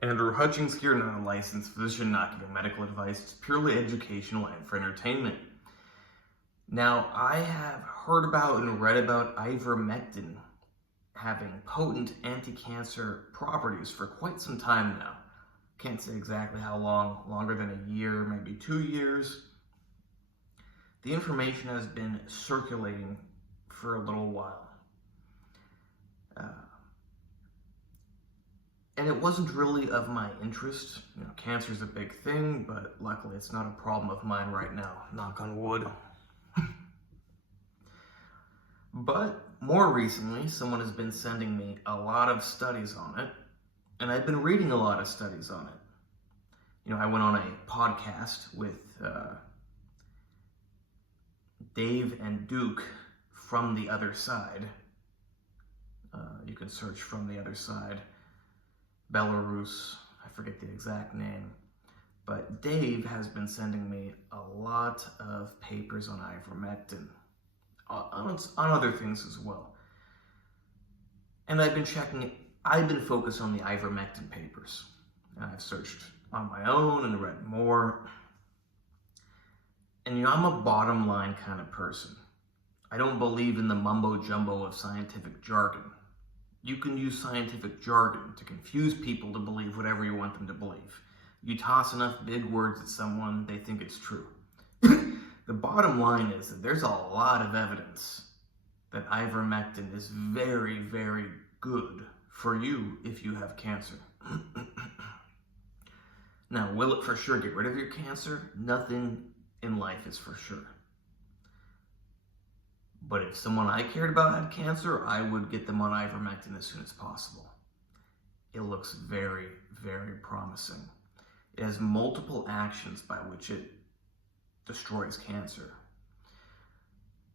Andrew Hutchings here, not a licensed physician, not giving medical advice. It's purely educational and for entertainment. Now, I have heard about and read about ivermectin having potent anti-cancer properties for quite some time now. Can't say exactly how long, longer than a year, maybe 2 years. The information has been circulating for a little while. And it wasn't really of my interest. You know, cancer is a big thing, but luckily it's not a problem of mine right now, knock on wood. But more recently, someone has been sending me a lot of studies on it, and I've been reading a lot of studies on it. You know, I went on a podcast with Dave and Duke from the other side. You can search from the other side. Belarus, I forget the exact name, but Dave has been sending me a lot of papers on ivermectin, on other things as well. And I've been checking it. I've been focused on the ivermectin papers, and I've searched on my own and read more. And you know, I'm a bottom line kind of person. I don't believe in the mumbo jumbo of scientific jargon. You can use scientific jargon to confuse people to believe whatever you want them to believe. You toss enough big words at someone, they think it's true. The bottom line is that there's a lot of evidence that ivermectin is very, very good for you if you have cancer. Now, will it for sure get rid of your cancer? Nothing in life is for sure. But if someone I cared about had cancer, I would get them on ivermectin as soon as possible. It looks very, very promising. It has multiple actions by which it destroys cancer.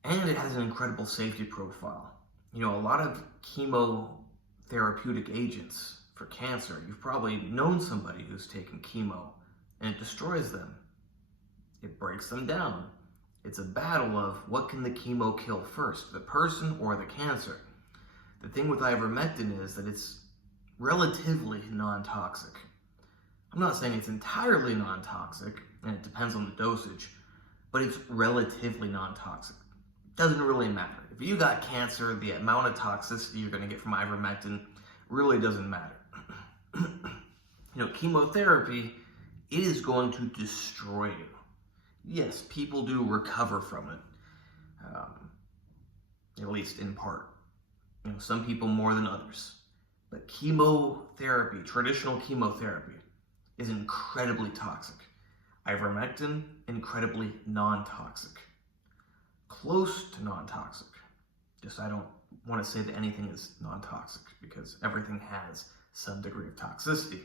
And it has an incredible safety profile. You know, a lot of chemotherapeutic agents for cancer, you've probably known somebody who's taken chemo, and it destroys them. It breaks them down. It's a battle of what can the chemo kill first, the person or the cancer. The thing with ivermectin is that it's relatively non-toxic. I'm not saying it's entirely non-toxic, and it depends on the dosage, but it's relatively non-toxic. Doesn't really matter. If you got cancer, the amount of toxicity you're going to get from ivermectin really doesn't matter. You know, chemotherapy, it is going to destroy you. Yes, people do recover from it, at least in part. You know, some people more than others. But chemotherapy, traditional chemotherapy, is incredibly toxic. Ivermectin, incredibly non-toxic. Close to non-toxic. Just I don't want to say that anything is non-toxic because everything has some degree of toxicity.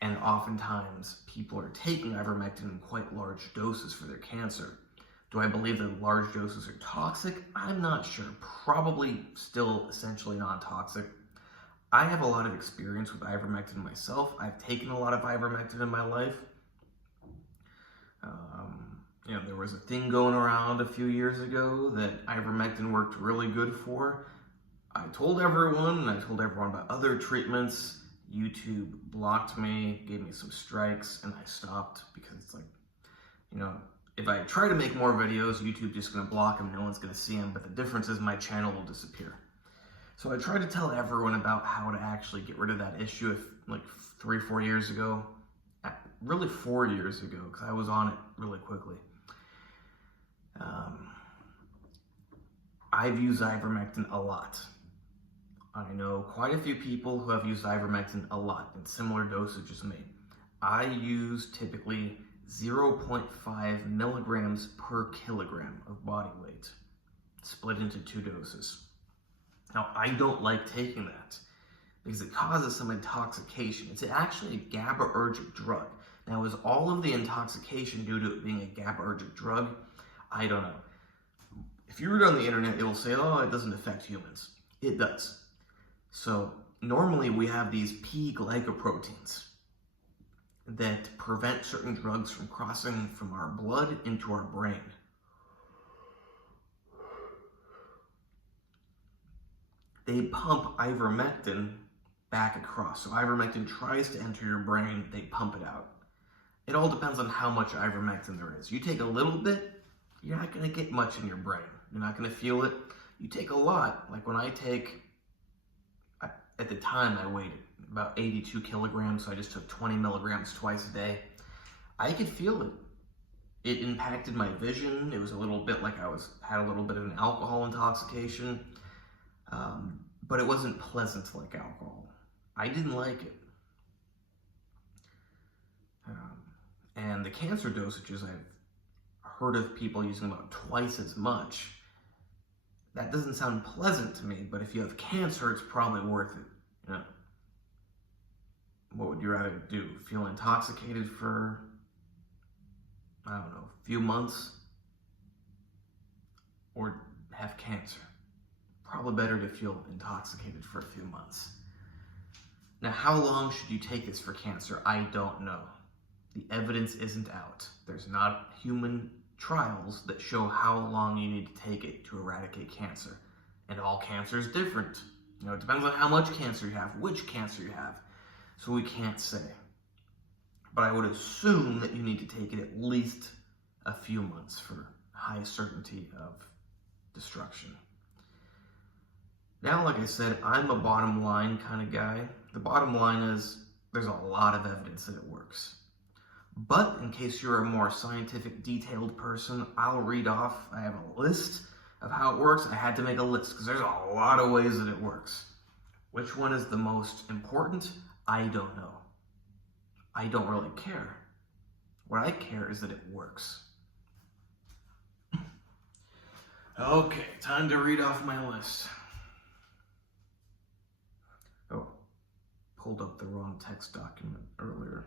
And oftentimes, people are taking ivermectin in quite large doses for their cancer. Do I believe that large doses are toxic? I'm not sure. Probably still essentially non-toxic. I have a lot of experience with ivermectin myself. I've taken a lot of ivermectin in my life. You know, there was a thing going around a few years ago that ivermectin worked really good for. I told everyone, and I told everyone about other treatments. YouTube blocked me, gave me some strikes, and I stopped because it's like, you know, if I try to make more videos, YouTube's just going to block them, no one's going to see them, but the difference is my channel will disappear. So I tried to tell everyone about how to actually get rid of that issue like 3 or 4 years ago, really 4 years ago, because I was on it really quickly. I've used ivermectin a lot. I know quite a few people who have used ivermectin a lot in similar dosage as me. I use typically 0.5 milligrams per kilogram of body weight, split into 2 doses. Now, I don't like taking that because it causes some intoxication. It's actually a GABAergic drug. Now, is all of the intoxication due to it being a GABAergic drug? I don't know. If you read on the internet, it will say, oh, it doesn't affect humans. It does. So normally we have these P glycoproteins that prevent certain drugs from crossing from our blood into our brain. They pump ivermectin back across. So ivermectin tries to enter your brain, they pump it out. It all depends on how much ivermectin there is. You take a little bit, you're not going to get much in your brain. You're not going to feel it. You take a lot, like when I take, at the time I weighed about 82 kilograms, so I just took 20 milligrams twice a day. I could feel it. It impacted my vision. It was a little bit like had a little bit of an alcohol intoxication, but it wasn't pleasant like alcohol. I didn't like it. And the cancer dosages, I've heard of people using about twice as much. That doesn't sound pleasant to me, but if you have cancer, it's probably worth it. You know? What would you rather do? Feel intoxicated for, I don't know, a few months? Or have cancer? Probably better to feel intoxicated for a few months. Now, how long should you take this for cancer? I don't know. The evidence isn't out. There's not human trials that show how long you need to take it to eradicate cancer. And all cancer is different. You know, it depends on how much cancer you have, which cancer you have. So we can't say. But I would assume that you need to take it at least a few months for high certainty of destruction. Now, like I said, I'm a bottom line kind of guy. The bottom line is there's a lot of evidence that it works. But in case you're a more scientific, detailed person, I'll read off. I have a list of how it works. I had to make a list because there's a lot of ways that it works. Which one is the most important? I don't know. I don't really care. What I care is that it works. Okay, time to read off my list. Oh, pulled up the wrong text document earlier.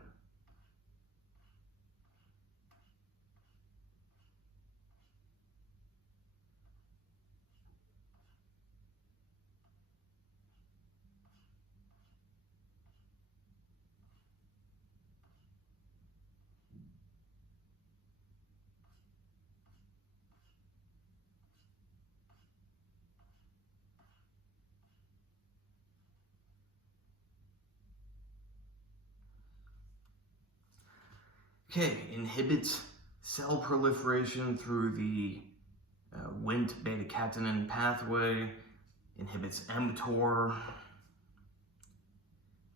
Okay, inhibits cell proliferation through the Wnt beta-catenin pathway, inhibits mTOR,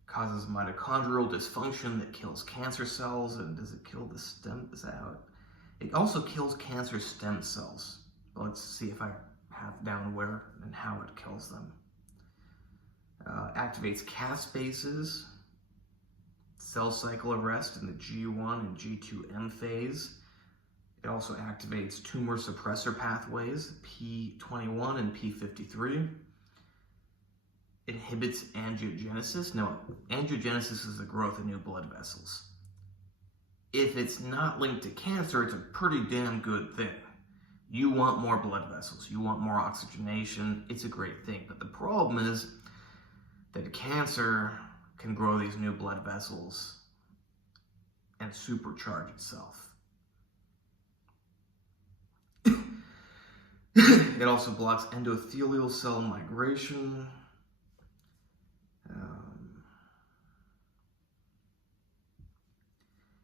causes mitochondrial dysfunction that kills cancer cells, and does it kill the stem? Is that how it also kills cancer stem cells. But let's see if I have down where and how it kills them. Activates caspases, cell cycle arrest in the G1 and G2M phase. It also activates tumor suppressor pathways, P21 and P53. Inhibits angiogenesis. Now, angiogenesis is the growth of new blood vessels. If it's not linked to cancer, it's a pretty damn good thing. You want more blood vessels. You want more oxygenation. It's a great thing. But the problem is that cancer can grow these new blood vessels and supercharge itself. It also blocks endothelial cell migration.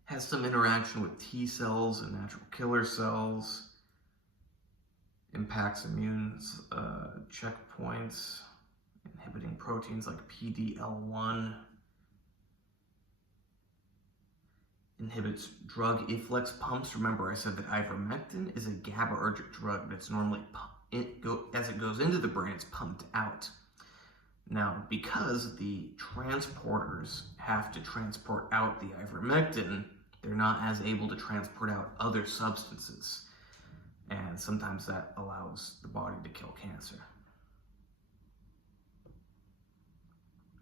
Has some interaction with T cells and natural killer cells. Impacts immune checkpoints, inhibiting proteins like PDL1. Inhibits drug efflux pumps. Remember, I said that ivermectin is a GABAergic drug, but it's normally, as it goes into the brain, it's pumped out. Now, because the transporters have to transport out the ivermectin, they're not as able to transport out other substances. And sometimes that allows the body to kill cancer.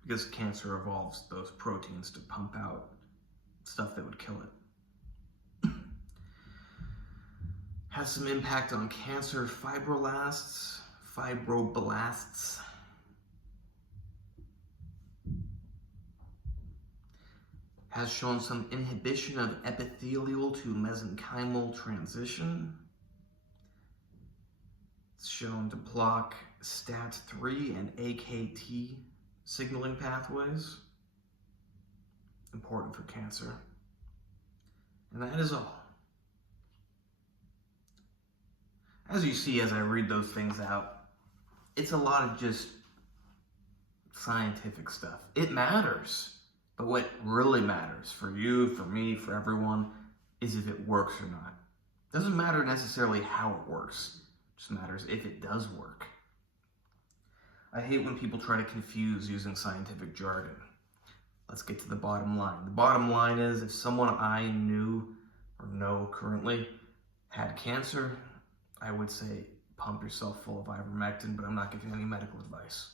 Because cancer evolves those proteins to pump out stuff that would kill it. Has some impact on cancer fibroblasts. Has shown some inhibition of epithelial to mesenchymal transition. It's shown to block STAT3 and AKT signaling pathways, important for cancer. And that is all. As you see, as I read those things out, it's a lot of just scientific stuff. It matters, but what really matters for you, for me, for everyone, is if it works or not. It doesn't matter necessarily how it works, it just matters if it does work. I hate when people try to confuse using scientific jargon. Let's get to the bottom line. The bottom line is, if someone I knew or know currently had cancer, I would say pump yourself full of ivermectin, but I'm not giving any medical advice.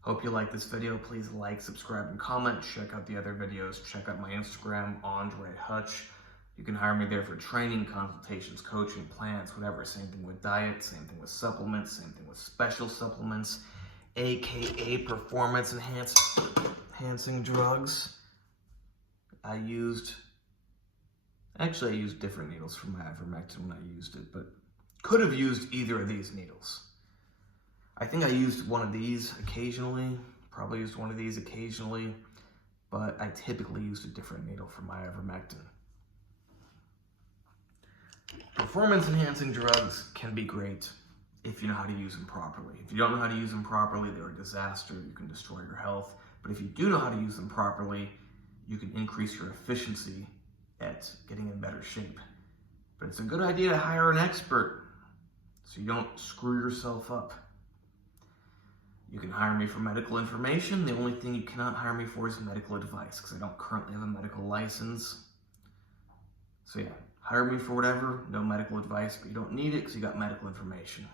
Hope you like this video. Please like, subscribe, and comment. Check out the other videos. Check out my Instagram, AndreyHutch. You can hire me there for training, consultations, coaching, plans, whatever. Same thing with diet, same thing with supplements, same thing with special supplements, aka performance enhancing drugs. I used different needles for my ivermectin when I used it, but could have used either of these needles. I think I used one of these occasionally, probably used one of these occasionally, but I typically used a different needle for my ivermectin. Performance enhancing drugs can be great if you know how to use them properly. If you don't know how to use them properly, they're a disaster. You can destroy your health. But if you do know how to use them properly, you can increase your efficiency at getting in better shape. But it's a good idea to hire an expert so you don't screw yourself up. You can hire me for medical information. The only thing you cannot hire me for is medical advice, because I don't currently have a medical license. So yeah, hire me for whatever, no medical advice, but you don't need it because you got medical information.